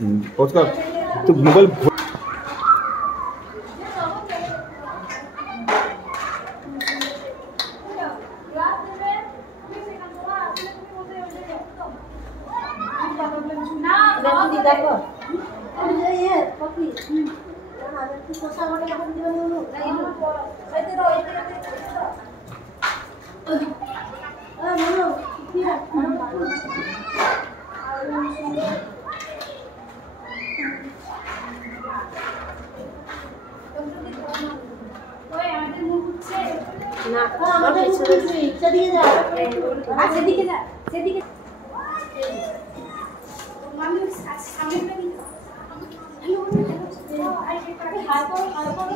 उसका तो मोबाइल না আমাদের ইচ্ছা দিয়ে যা সেদিকে যা সেদিকে মামি সামনে গিয়ে হ্যালো হাই করো বাই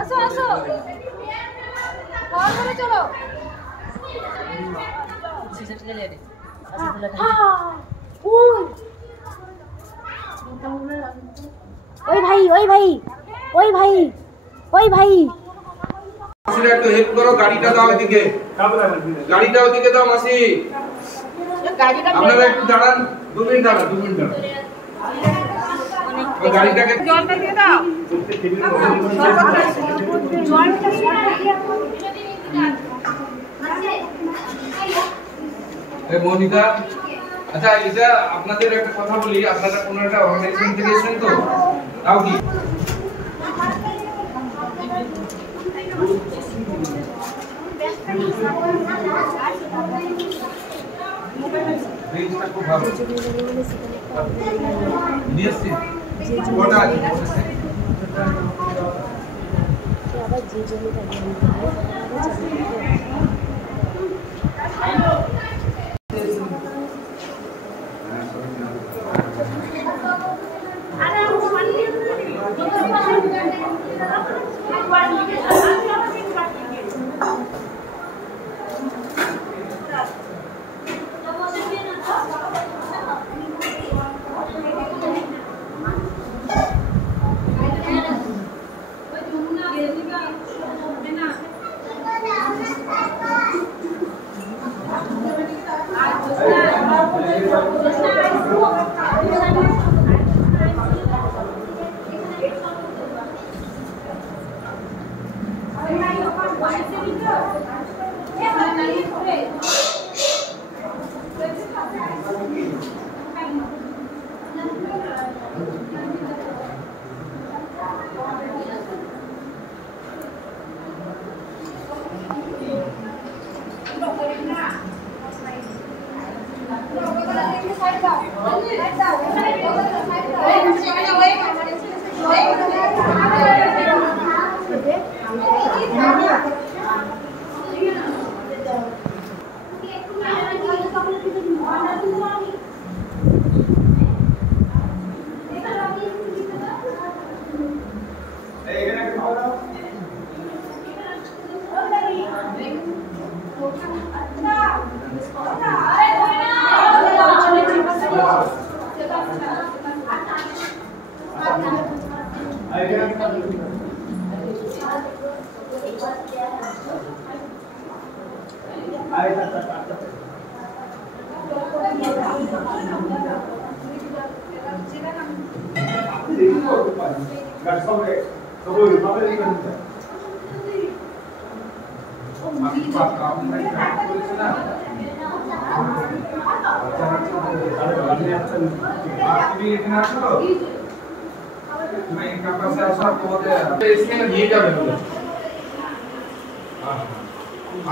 আসো আসো ঘরে চলো সিস্টেম চলে রে ওই ভাই ওই ভাই ওই ভাই ওই ভাই মাসিরা একটু হেল্প করো, গাড়িটা দাও এদিকে, গাড়িটা ওদিকে দাও মাসি। আপনারা একটু দাঁড়ান, 2 মিনিট দাঁড়ান, 2 মিনিট দাঁড়ান। গাড়িটাকে জলটা দিয়ে দাও এই মনিকা, আচ্ছা এটা আপনাদের একটা কথা বলি, আপনারা কোন একটা অর্গানাইজেশন থেকে এসেছেন তো, তাও কি খুব ভালো নিয়েছি ওটা আছে আবার যে জমিটা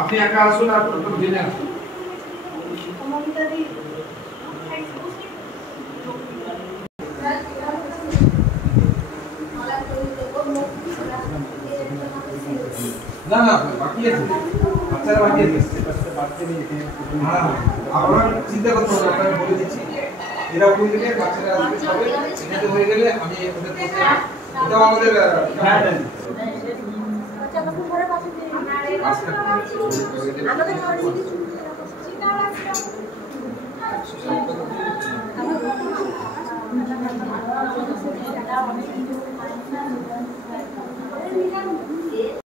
আপনি একা আসুন আর জেনে আসুন। না না বাকি আছে, বাচ্চারা বাকি আছে। হ্যাঁ, আপনারা চিন্তা করতে হবে, আপনারা বলে দিচ্ছি এরা ওখান থেকে বাচ্চারা আসবে সবাই এখানে হয়ে গেলে আমি ওদের বসে এটাও আমাদের আমাদের